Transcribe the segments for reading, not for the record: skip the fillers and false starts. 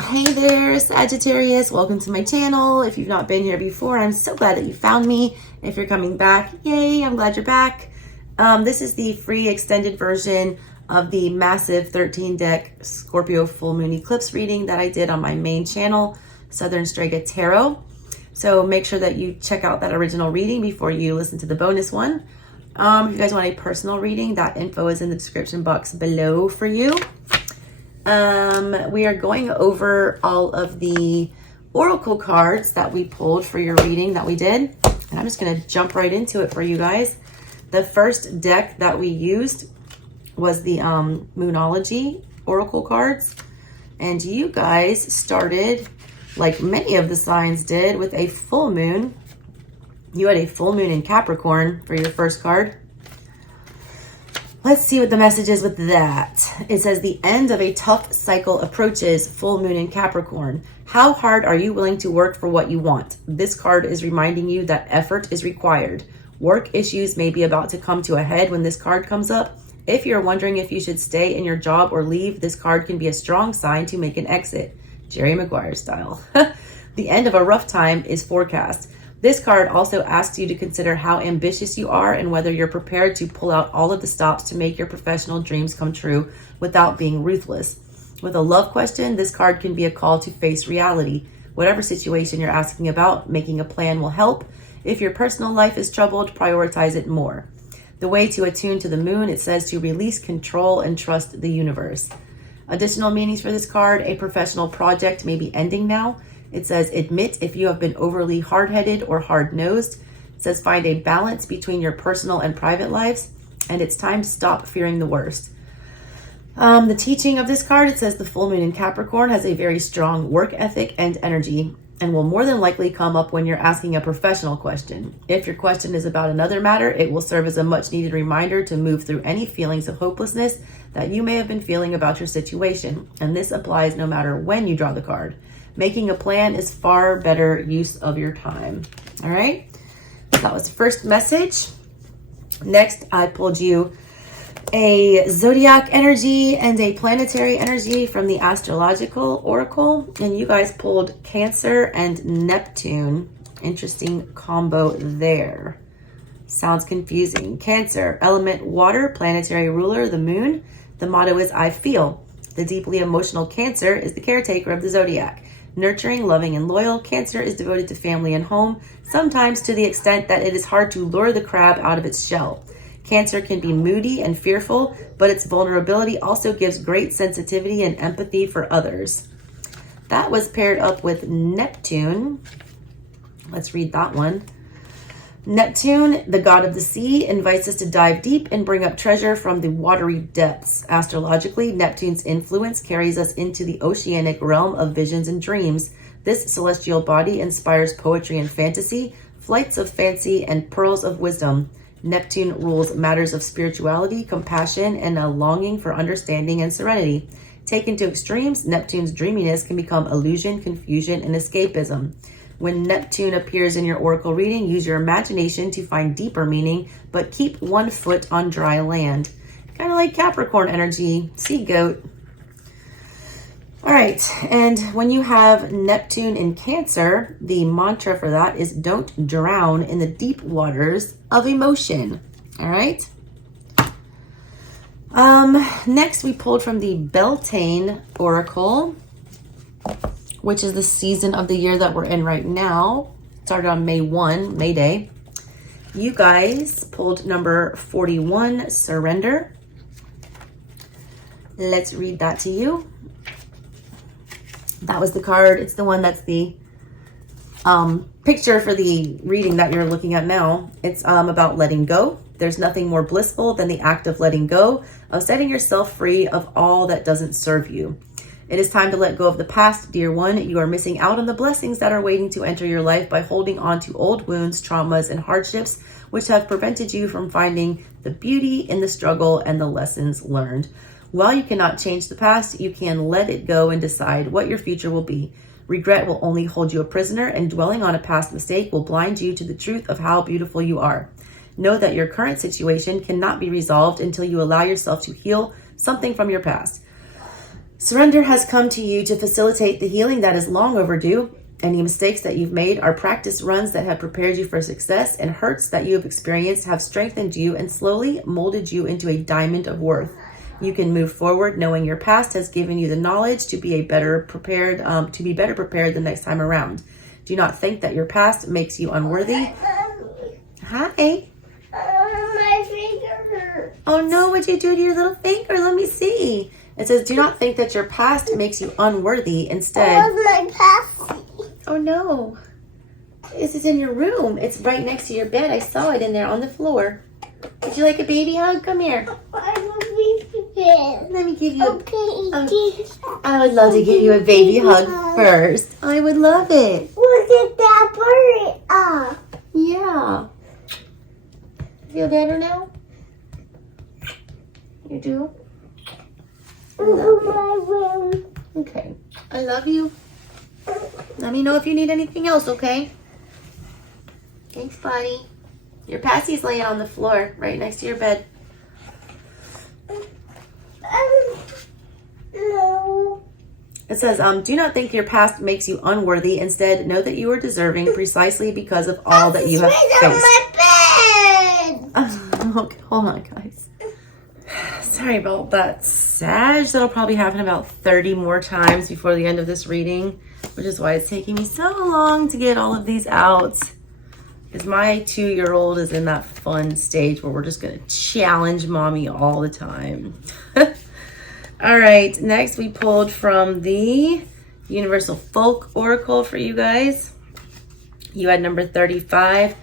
Hey there, Sagittarius. Welcome to my channel. If you've not been here before, I'm so glad that you found me. If you're coming back, yay, I'm glad you're back. This is the free extended version of the massive 13 deck Scorpio full moon eclipse reading that I did on my main channel, SAGITTARIUS Tarot. So make sure that you check out that original reading before you listen to the bonus one. If you guys want a personal reading, that info is in the description box below for you. We are going over all of the oracle cards that we pulled for your reading that we did. And I'm just going to jump right into it for you guys. The first deck that we used was the Moonology oracle cards. And you guys started, like many of the signs did, with a full moon. You had a full moon in Capricorn for your first card. Let's see what the message is with that. It says the end of a tough cycle approaches, full moon in Capricorn. How hard are you willing to work for what you want? This card is reminding you that effort is required. Work issues may be about to come to a head when this card comes up. If you're wondering if you should stay in your job or leave, this card can be a strong sign to make an exit. Jerry Maguire style. The end of a rough time is forecast. This card also asks you to consider how ambitious you are and whether you're prepared to pull out all of the stops to make your professional dreams come true without being ruthless. With a love question, this card can be a call to face reality. Whatever situation you're asking about, making a plan will help. If your personal life is troubled, prioritize it more. The way to attune to the moon, it says to release control and trust the universe. Additional meanings for this card, a professional project may be ending now. It says, admit if you have been overly hard-headed or hard-nosed. It says, find a balance between your personal and private lives. And it's time to stop fearing the worst. The teaching of this card, it says the full moon in Capricorn has a very strong work ethic and energy and will more than likely come up when you're asking a professional question. If your question is about another matter, it will serve as a much-needed reminder to move through any feelings of hopelessness that you may have been feeling about your situation. And this applies no matter when you draw the card. Making a plan is far better use of your time. All right. That was the first message. Next, I pulled you a zodiac energy and a planetary energy from the astrological oracle. And you guys pulled Cancer and Neptune. Interesting combo there. Sounds confusing. Cancer, element water, planetary ruler, the moon. The motto is I feel. The deeply emotional Cancer is the caretaker of the zodiac. Nurturing, loving, and loyal, Cancer is devoted to family and home, sometimes to the extent that it is hard to lure the crab out of its shell. Cancer can be moody and fearful, but its vulnerability also gives great sensitivity and empathy for others. That was paired up with Neptune. Let's read that one. Neptune, the god of the sea, invites us to dive deep and bring up treasure from the watery depths. Astrologically, Neptune's influence carries us into the oceanic realm of visions and dreams. This celestial body inspires poetry and fantasy, flights of fancy, and pearls of wisdom. Neptune rules matters of spirituality, compassion, and a longing for understanding and serenity. Taken to extremes, Neptune's dreaminess can become illusion, confusion, and escapism. When Neptune appears in your oracle reading, use your imagination to find deeper meaning, but keep one foot on dry land. Kind of like Capricorn energy, sea goat. All right, and when you have Neptune in Cancer, the mantra for that is don't drown in the deep waters of emotion. All right. Next, we pulled from the Beltane oracle, which is the season of the year that we're in right now. Started on May 1, May Day. You guys pulled number 41, Surrender. Let's read that to you. That was the card. It's the one that's the picture for the reading that you're looking at now. It's about letting go. There's nothing more blissful than the act of letting go, of setting yourself free of all that doesn't serve you. It is time to let go of the past, dear one. You are missing out on the blessings that are waiting to enter your life by holding on to old wounds, traumas, and hardships, which have prevented you from finding the beauty in the struggle and the lessons learned. While you cannot change the past, you can let it go and decide what your future will be. Regret will only hold you a prisoner, and dwelling on a past mistake will blind you to the truth of how beautiful you are. Know that your current situation cannot be resolved until you allow yourself to heal something from your past. Surrender has come to you to facilitate the healing that is long overdue. Any mistakes that you've made are practice runs that have prepared you for success, and hurts that you have experienced have strengthened you and slowly molded you into a diamond of worth. You can move forward knowing your past has given you the knowledge to be better prepared the next time around. Do not think that your past makes you unworthy. Hi. My finger hurts. Oh no, what'd you do to your little finger? Let me see. It says, do not think that your past makes you unworthy. Instead, My past. oh no, this is in your room. It's right next to your bed. I saw it in there on the floor. Would you like a baby hug? Come here. I will be prepared. Let me give you Okay. I would love to give you a baby hug first. I would love it. Look at that bird. Ah. Yeah. Feel better now? You do? My room. Okay. I love you. Let me know if you need anything else, okay? Thanks, buddy. Your Patsy's laying on the floor right next to your bed. No. It says, do not think your past makes you unworthy. Instead, know that you are deserving precisely because of all that you have faced. My bed. Okay, hold on, guys. Sorry about that, Sag. That'll probably happen about 30 more times before the end of this reading, which is why it's taking me so long to get all of these out. Because my 2-year-old is in that fun stage where we're just going to challenge mommy all the time. All right, next we pulled from the Universal Folk Oracle for you guys. You had number 35,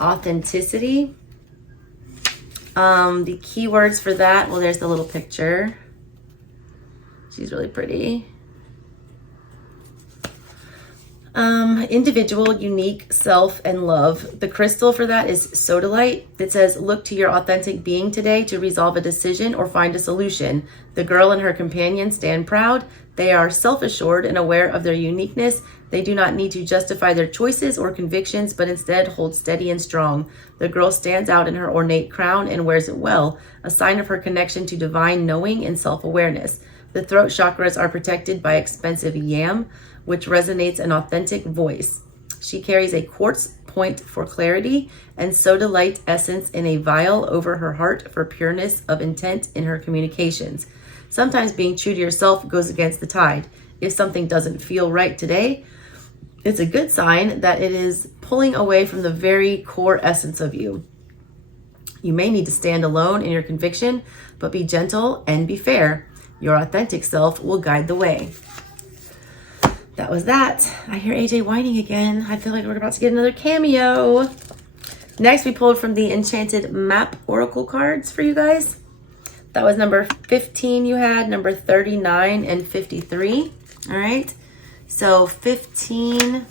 authenticity. The keywords for that, well, there's the little picture. She's really pretty. Individual, unique, self, and love. The crystal for that is sodalite. It says, look to your authentic being today to resolve a decision or find a solution. The girl and her companion stand proud. They are self-assured and aware of their uniqueness. They do not need to justify their choices or convictions, but instead hold steady and strong. The girl stands out in her ornate crown and wears it well, a sign of her connection to divine knowing and self-awareness. The throat chakras are protected by expensive yam, which resonates an authentic voice. She carries a quartz point for clarity and sodalite essence in a vial over her heart for pureness of intent in her communications. Sometimes being true to yourself goes against the tide. If something doesn't feel right today, it's a good sign that it is pulling away from the very core essence of you. You may need to stand alone in your conviction, but be gentle and be fair. Your authentic self will guide the way. That was that. I hear AJ whining again. I feel like we're about to get another cameo. Next, we pulled from the Enchanted Map Oracle cards for you guys. That was number 15 you had, number 39 and 53. All right. So 15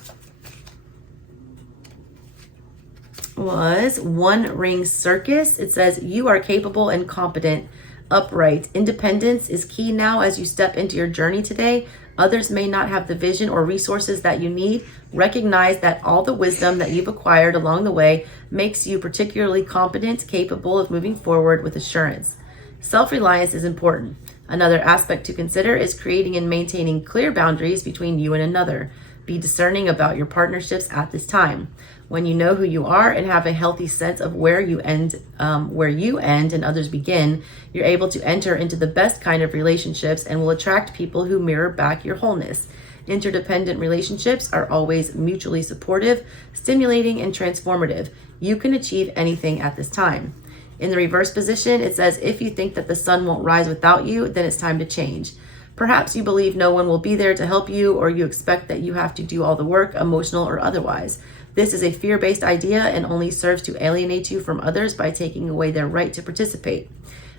was One Ring Circus. It says, you are capable and competent, upright. Independence is key now as you step into your journey today. Others may not have the vision or resources that you need. Recognize that all the wisdom that you've acquired along the way makes you particularly competent, capable of moving forward with assurance. Self-reliance is important. Another aspect to consider is creating and maintaining clear boundaries between you and another. Be discerning about your partnerships at this time. When you know who you are and have a healthy sense of where you end and others begin, you're able to enter into the best kind of relationships and will attract people who mirror back your wholeness. Interdependent relationships are always mutually supportive, stimulating, and transformative. You can achieve anything at this time. In the reverse position, it says, if you think that the sun won't rise without you, then it's time to change. Perhaps you believe no one will be there to help you, or you expect that you have to do all the work, emotional or otherwise. This is a fear-based idea and only serves to alienate you from others by taking away their right to participate.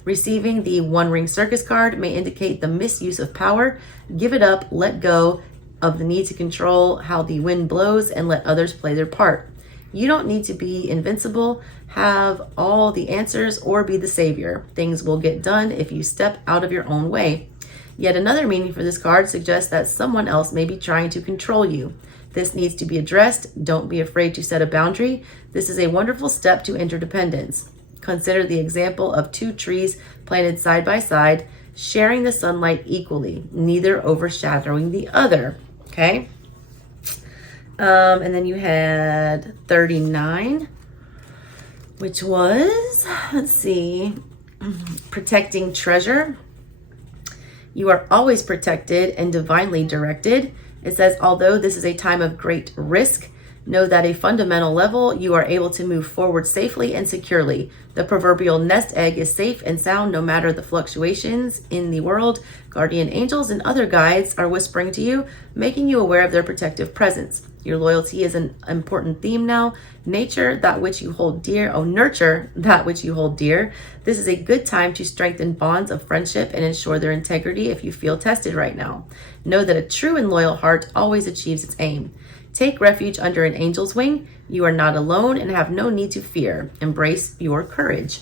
Receiving the One Ring Circus card may indicate the misuse of power. Give it up, let go of the need to control how the wind blows, and let others play their part. You don't need to be invincible, have all the answers, or be the savior. Things will get done if you step out of your own way. Yet another meaning for this card suggests that someone else may be trying to control you. This needs to be addressed. Don't be afraid to set a boundary. This is a wonderful step to interdependence. Consider the example of two trees planted side by side. sharing the sunlight equally, neither overshadowing the other. Okay. And then you had 39, which was, let's see, protecting treasure. You are always protected and divinely directed. It says, although this is a time of great risk, know that at a fundamental level, you are able to move forward safely and securely. The proverbial nest egg is safe and sound no matter the fluctuations in the world. Guardian angels and other guides are whispering to you, making you aware of their protective presence. Your loyalty is an important theme now. Nurture that which you hold dear. This is a good time to strengthen bonds of friendship and ensure their integrity if you feel tested right now. Know that a true and loyal heart always achieves its aim. Take refuge under an angel's wing. You are not alone and have no need to fear. Embrace your courage.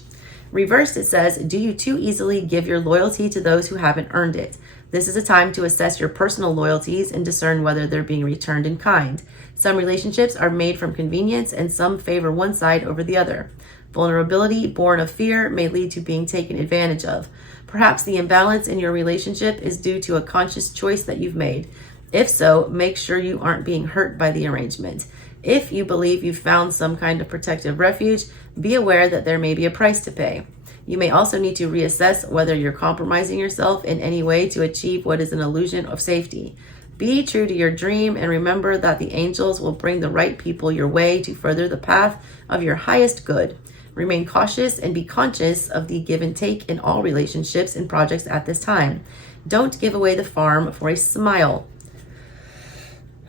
Reversed, it says, do you too easily give your loyalty to those who haven't earned it? This is a time to assess your personal loyalties and discern whether they're being returned in kind. Some relationships are made from convenience and some favor one side over the other. Vulnerability born of fear may lead to being taken advantage of. Perhaps the imbalance in your relationship is due to a conscious choice that you've made. If so, make sure you aren't being hurt by the arrangement. If you believe you've found some kind of protective refuge, be aware that there may be a price to pay. You may also need to reassess whether you're compromising yourself in any way to achieve what is an illusion of safety. Be true to your dream and remember that the angels will bring the right people your way to further the path of your highest good. Remain cautious and be conscious of the give and take in all relationships and projects at this time. Don't give away the farm for a smile.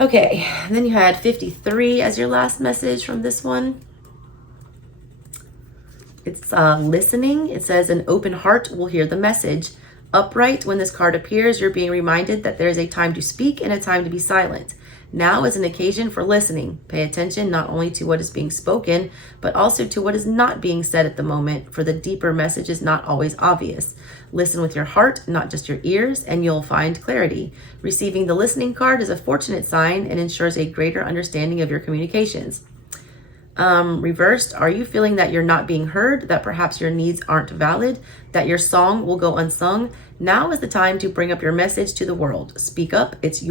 Okay, and then you had 53 as your last message from this one. It's listening. It says, an open heart will hear the message. Upright, when this card appears, you're being reminded that there is a time to speak and a time to be silent. Now is an occasion for listening. Pay attention not only to what is being spoken, but also to what is not being said at the moment, for the deeper message is not always obvious. Listen with your heart, not just your ears, and you'll find clarity. Receiving the listening card is a fortunate sign and ensures a greater understanding of your communications. Reversed, are you feeling that you're not being heard, that perhaps your needs aren't valid, that your song will go unsung? Now is the time to bring up your message to the world. Speak up. It's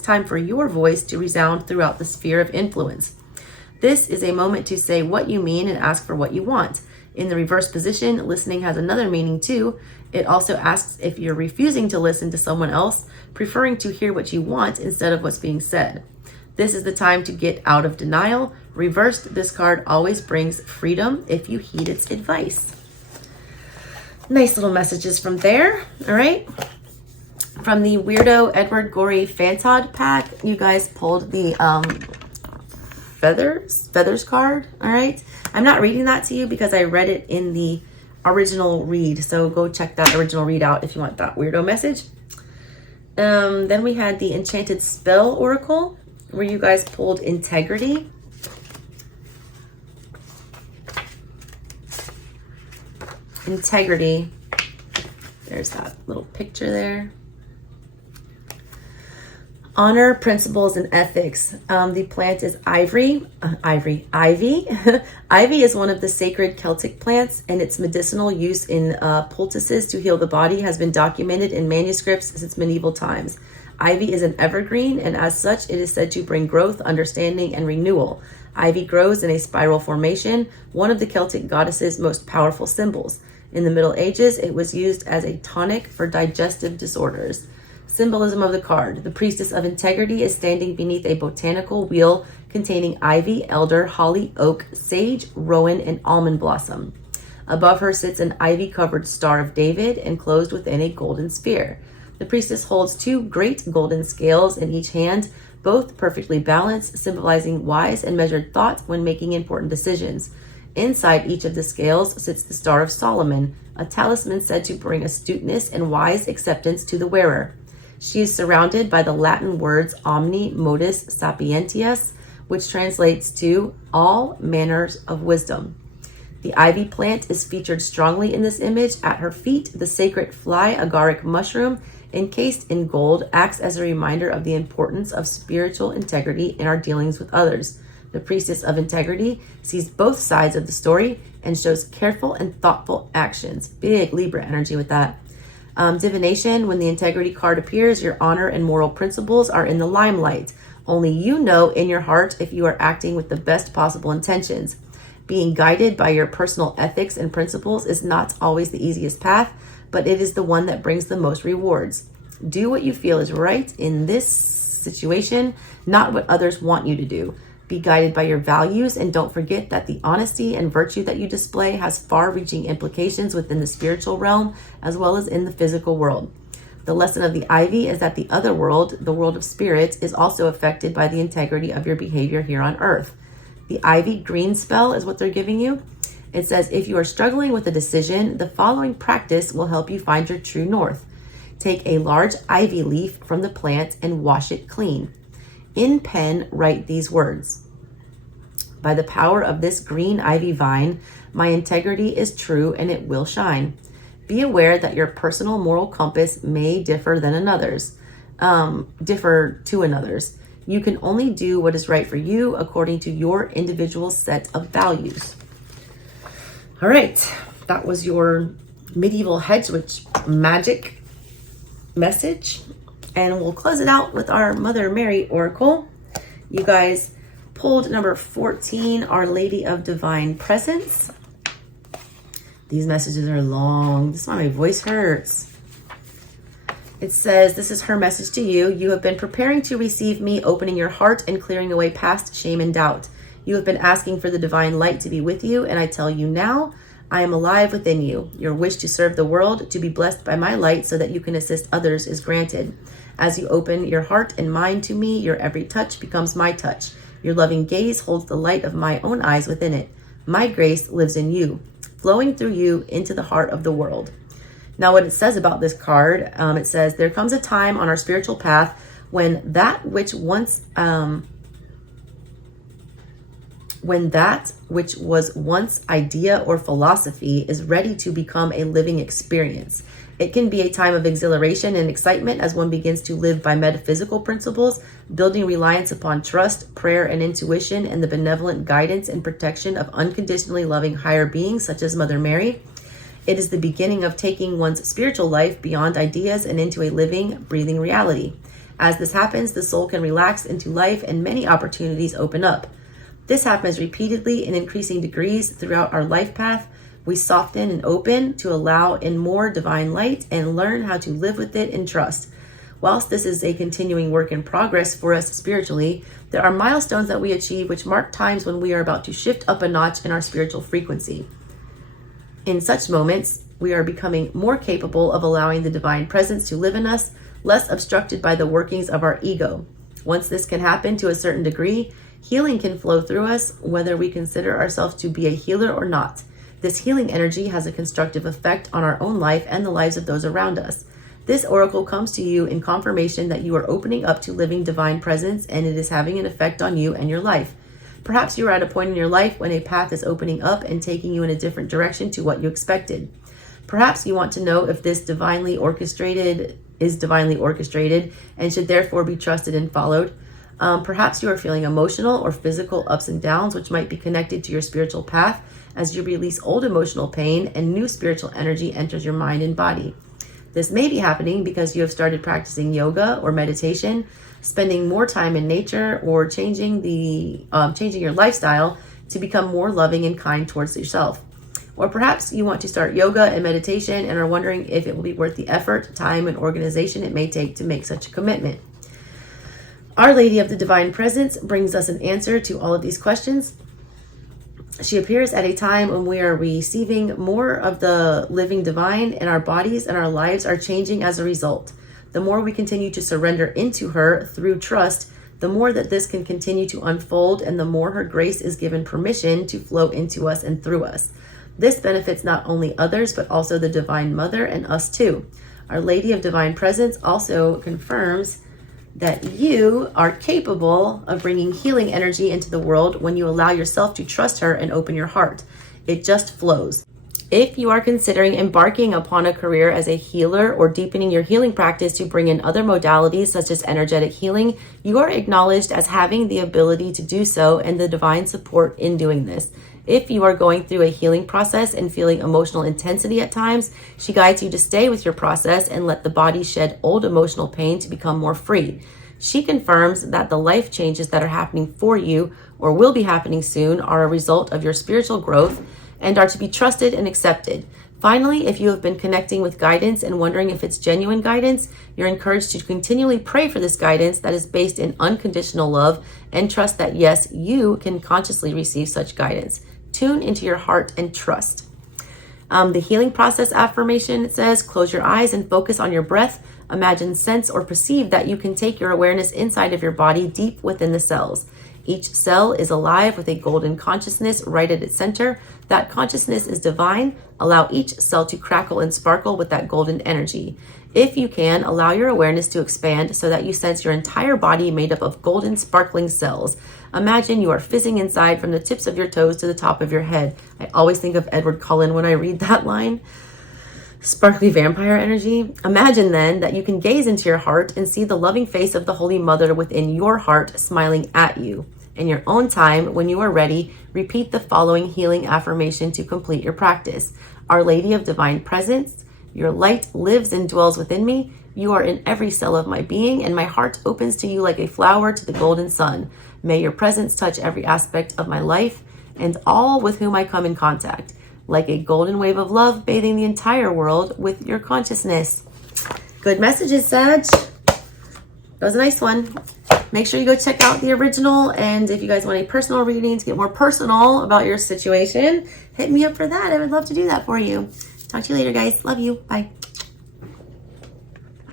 time for your voice to resound throughout the sphere of influence. This is a moment to say what you mean and ask for what you want. In the reverse position, listening has another meaning too. It also asks if you're refusing to listen to someone else, preferring to hear what you want instead of what's being said. This is the time to get out of denial. Reversed, this card always brings freedom if you heed its advice. Nice little messages from there. All right. From the Weirdo Edward Gorey Fantod pack, you guys pulled the feathers card. All right. I'm not reading that to you because I read it in the original read. So go check that original read out if you want that weirdo message. Then we had the Enchanted Spell Oracle, where you guys pulled integrity. Integrity. There's that little picture there. Honor, principles, and ethics. The plant is ivy. Ivy is one of the sacred Celtic plants, and its medicinal use in poultices to heal the body has been documented in manuscripts since medieval times. Ivy is an evergreen, and as such, it is said to bring growth, understanding, and renewal. Ivy grows in a spiral formation, one of the Celtic goddess's most powerful symbols. In the Middle Ages, it was used as a tonic for digestive disorders. Symbolism of the card. The Priestess of Integrity is standing beneath a botanical wheel containing ivy, elder, holly, oak, sage, rowan, and almond blossom. Above her sits an ivy-covered Star of David enclosed within a golden sphere. The priestess holds two great golden scales in each hand, both perfectly balanced, symbolizing wise and measured thought when making important decisions. Inside each of the scales sits the Star of Solomon, a talisman said to bring astuteness and wise acceptance to the wearer. She is surrounded by the Latin words omni modus sapientias, which translates to all manners of wisdom. The ivy plant is featured strongly in this image. At her feet, the sacred fly agaric mushroom, encased in gold, acts as a reminder of the importance of spiritual integrity in our dealings with others. The Priestess of Integrity sees both sides of the story and shows careful and thoughtful actions. Big Libra energy with that. Divination, when the integrity card appears, your honor and moral principles are in the limelight. Only you know in your heart if you are acting with the best possible intentions. Being guided by your personal ethics and principles is not always the easiest path, but it is the one that brings the most rewards. Do what you feel is right in this situation, not what others want you to do. Be guided by your values, and don't forget that the honesty and virtue that you display has far-reaching implications within the spiritual realm as well as in the physical world. The lesson of the ivy is that the other world, the world of spirits, is also affected by the integrity of your behavior here on earth. The ivy green spell is what they're giving you. It says, if you are struggling with a decision, the following practice will help you find your true north. Take a large ivy leaf from the plant and wash it clean. In pen, write these words. By the power of this green ivy vine, my integrity is true and it will shine. Be aware that your personal moral compass may differ to another's. You can only do what is right for you according to your individual set of values. All right, that was your medieval hedge witch magic message. And we'll close it out with our Mother Mary Oracle. You guys pulled number 14, Our Lady of Divine Presence. These messages are long. This is why my voice hurts. It says, this is her message to you. You have been preparing to receive me, opening your heart and clearing away past shame and doubt. You have been asking for the divine light to be with you, and I tell you now, I am alive within you. Your wish to serve the world, to be blessed by my light so that you can assist others is granted. As you open your heart and mind to me, your every touch becomes my touch. Your loving gaze holds the light of my own eyes within it. My grace lives in you, flowing through you into the heart of the world. Now, what it says about this card, it says, there comes a time on our spiritual path when that which was once idea or philosophy is ready to become a living experience. It can be a time of exhilaration and excitement as one begins to live by metaphysical principles, building reliance upon trust, prayer, and intuition, and the benevolent guidance and protection of unconditionally loving higher beings such as Mother Mary. It is the beginning of taking one's spiritual life beyond ideas and into a living, breathing reality. As this happens, the soul can relax into life and many opportunities open up. This happens repeatedly in increasing degrees throughout our life path. We soften and open to allow in more divine light and learn how to live with it in trust. Whilst this is a continuing work in progress for us spiritually, there are milestones that we achieve which mark times when we are about to shift up a notch in our spiritual frequency. In such moments, we are becoming more capable of allowing the divine presence to live in us, less obstructed by the workings of our ego. Once this can happen to a certain degree, healing can flow through us, whether we consider ourselves to be a healer or not. This healing energy has a constructive effect on our own life and the lives of those around us. This oracle comes to you in confirmation that you are opening up to living divine presence, and it is having an effect on you and your life. Perhaps you are at a point in your life when a path is opening up and taking you in a different direction to what you expected. Perhaps you want to know if this is divinely orchestrated and should therefore be trusted and followed. Perhaps you are feeling emotional or physical ups and downs, which might be connected to your spiritual path as you release old emotional pain and new spiritual energy enters your mind and body. This may be happening because you have started practicing yoga or meditation, spending more time in nature, or changing your lifestyle to become more loving and kind towards yourself. Or perhaps you want to start yoga and meditation and are wondering if it will be worth the effort, time, and organization it may take to make such a commitment. Our Lady of the Divine Presence brings us an answer to all of these questions. She appears at a time when we are receiving more of the living divine, and our bodies and our lives are changing as a result. The more we continue to surrender into her through trust, the more that this can continue to unfold, and the more her grace is given permission to flow into us and through us. This benefits not only others, but also the Divine Mother and us too. Our Lady of Divine Presence also confirms that you are capable of bringing healing energy into the world when you allow yourself to trust her and open your heart. It just flows. If you are considering embarking upon a career as a healer or deepening your healing practice to bring in other modalities such as energetic healing, you are acknowledged as having the ability to do so and the divine support in doing this. If you are going through a healing process and feeling emotional intensity at times, she guides you to stay with your process and let the body shed old emotional pain to become more free. She confirms that the life changes that are happening for you or will be happening soon are a result of your spiritual growth and are to be trusted and accepted. Finally, if you have been connecting with guidance and wondering if it's genuine guidance, you're encouraged to continually pray for this guidance that is based in unconditional love and trust that yes, you can consciously receive such guidance. Tune into your heart and trust. The healing process affirmation, it says, close your eyes and focus on your breath. Imagine, sense, or perceive that you can take your awareness inside of your body deep within the cells. Each cell is alive with a golden consciousness right at its center. That consciousness is divine. Allow each cell to crackle and sparkle with that golden energy. If you can, allow your awareness to expand so that you sense your entire body made up of golden sparkling cells. Imagine you are fizzing inside from the tips of your toes to the top of your head. I always think of Edward Cullen when I read that line. Sparkly vampire energy. Imagine then that you can gaze into your heart and see the loving face of the Holy Mother within your heart smiling at you. In your own time, when you are ready, repeat the following healing affirmation to complete your practice. Our Lady of Divine Presence, your light lives and dwells within me. You are in every cell of my being, and my heart opens to you like a flower to the golden sun. May your presence touch every aspect of my life and all with whom I come in contact, like a golden wave of love bathing the entire world with your consciousness. Good messages, Sag. That was a nice one. Make sure you go check out the original, and if you guys want a personal reading to get more personal about your situation, hit me up for that. I would love to do that for you. Talk to you later, guys. Love you. Bye.